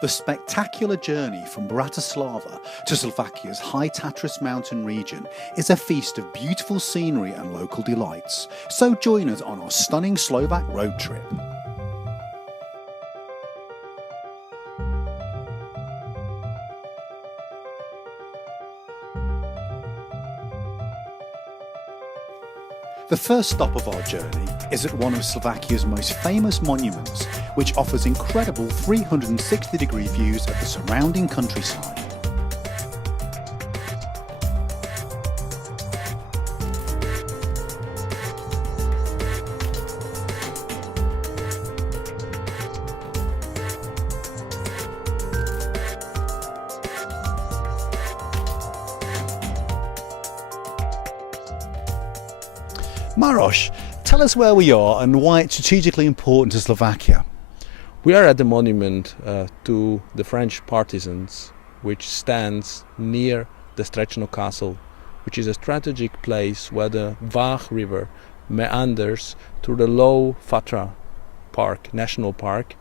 The spectacular journey from Bratislava to Slovakia's high Tatras mountain region is a feast of beautiful scenery and local delights, so join us on our stunning Slovak road trip. The first stop of our journey is at one of Slovakia's most famous monuments, which offers incredible 360-degree views of the surrounding countryside. Maroš, tell us where we are and why it's strategically important to Slovakia. We are at the monument to the French partisans, which stands near the Strečno Castle, which is a strategic place where the Váh River meanders through the low Tatra Park, National Park.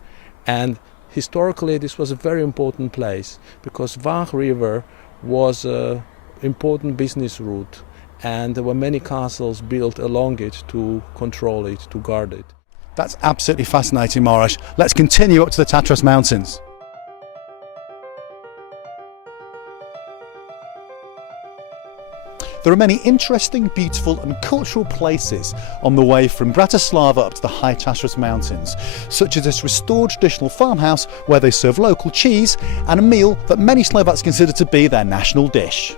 And historically this was a very important place because Váh River was an important business route, and there were many castles built along it to control it, to guard it. That's absolutely fascinating, Maroš. Let's continue up to the Tatras Mountains. There are many interesting, beautiful and cultural places on the way from Bratislava up to the high Tatras Mountains, such as this restored traditional farmhouse where they serve local cheese and a meal that many Slovaks consider to be their national dish.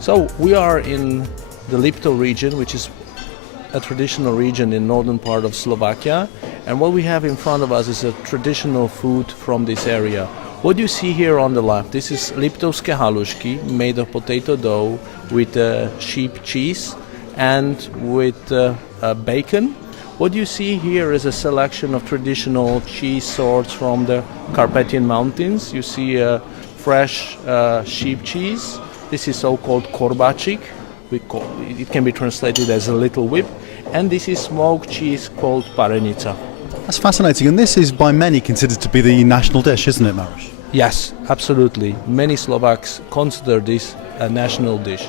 So we are in the Lipto region, which is a traditional region in northern part of Slovakia, and what we have in front of us is a traditional food from this area. What you see here on the left, this is Liptovské halušky made of potato dough with sheep cheese and with bacon. What you see here is a selection of traditional cheese sorts from the Carpathian Mountains. You see fresh sheep cheese. This is so-called korbáčik. It can be translated as a little whip. And this is smoked cheese called parenica. That's fascinating, and this is by many considered to be the national dish, isn't it, Maroš? Yes, absolutely. Many Slovaks consider this a national dish.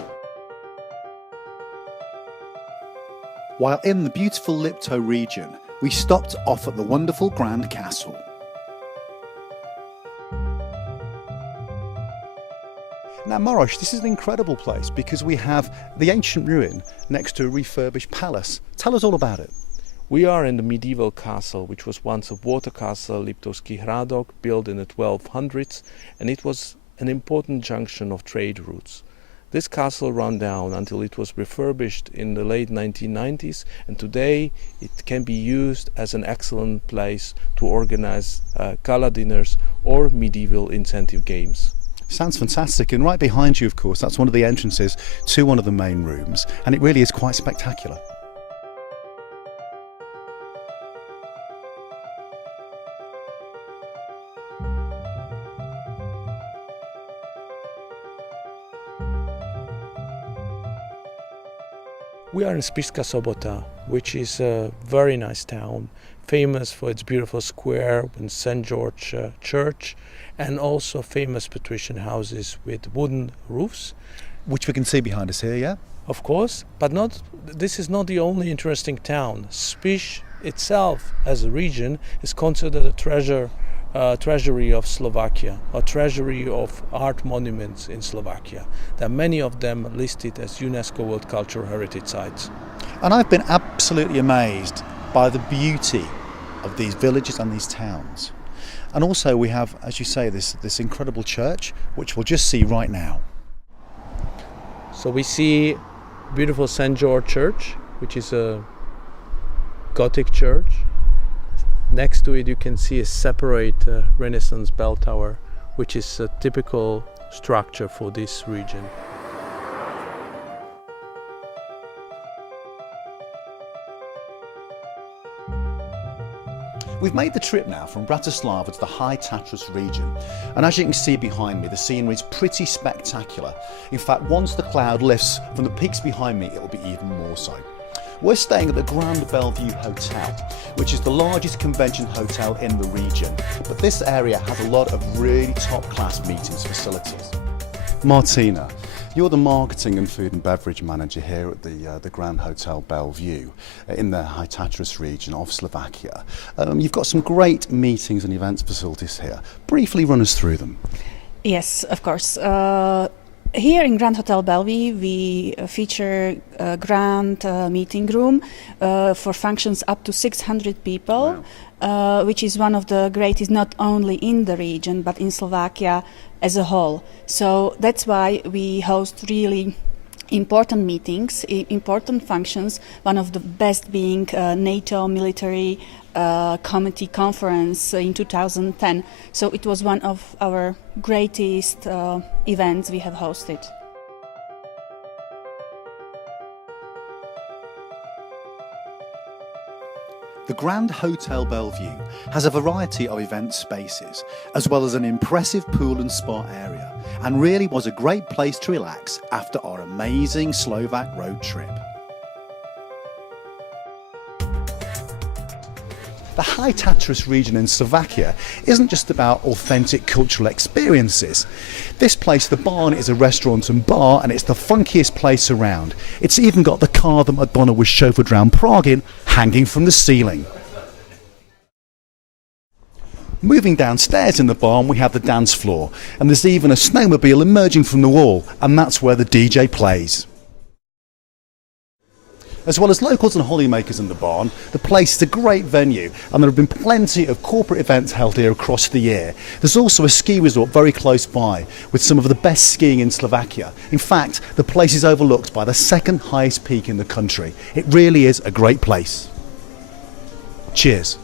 While in the beautiful Lipto region, we stopped off at the wonderful Grand Castle. Now, Maroš, this is an incredible place because we have the ancient ruin next to a refurbished palace. Tell us all about it. We are in the medieval castle, which was once a water castle, Liptovský hrádok, built in the 1200s, and it was an important junction of trade routes. This castle ran down until it was refurbished in the late 1990s, and today it can be used as an excellent place to organize gala dinners or medieval incentive games. Sounds fantastic, and right behind you, of course, that's one of the entrances to one of the main rooms, and it really is quite spectacular. We are in Spišská Sobota, which is a very nice town, famous for its beautiful square and St. George Church, and also famous patrician houses with wooden roofs. Which we can see behind us here, yeah? Of course, but this is not the only interesting town. Spiš itself, as a region, is considered a treasury of Slovakia, a treasury of art monuments in Slovakia. There are many of them listed as UNESCO World Cultural Heritage Sites. And I've been absolutely amazed by the beauty of these villages and these towns. And also we have, as you say, this incredible church, which we'll just see right now. So we see beautiful St. George Church, which is a Gothic church. Next to it you can see a separate Renaissance bell tower, which is a typical structure for this region. We We've made the trip now from Bratislava to the High Tatras region, and as you can see behind me, the scenery is pretty spectacular. In fact, once the cloud lifts from the peaks behind me, it'll be even more so. We're staying at the Grand Bellevue Hotel, which is the largest convention hotel in the region, but this area has a lot of really top-class meetings facilities. Martina, you're the marketing and food and beverage manager here at the Grand Hotel Bellevue in the High Tatras region of Slovakia. You've got some great meetings and events facilities here. Briefly run us through them. Yes, of course. Here in Grand Hotel Bellevue, we feature a grand meeting room for functions up to 600 people, wow. Which is one of the greatest not only in the region but in Slovakia as a whole. So that's why we host really important meetings, important functions, one of the best being NATO military committee conference in 2010. So it was one of our greatest events we have hosted. The Grand Hotel Bellevue has a variety of event spaces, as well as an impressive pool and spa area, and really was a great place to relax after our amazing Slovak road trip. The High Tatras region in Slovakia isn't just about authentic cultural experiences. This place, the Barn, is a restaurant and bar, and it's the funkiest place around. It's even got the car that Madonna was chauffeured round Prague in hanging from the ceiling. Moving downstairs in the barn, we have the dance floor, and there's even a snowmobile emerging from the wall, and that's where the DJ plays. As well as locals and hollymakers in the barn, the place is a great venue, and there have been plenty of corporate events held here across the year. There's also a ski resort very close by, with some of the best skiing in Slovakia. In fact, the place is overlooked by the second highest peak in the country. It really is a great place. Cheers.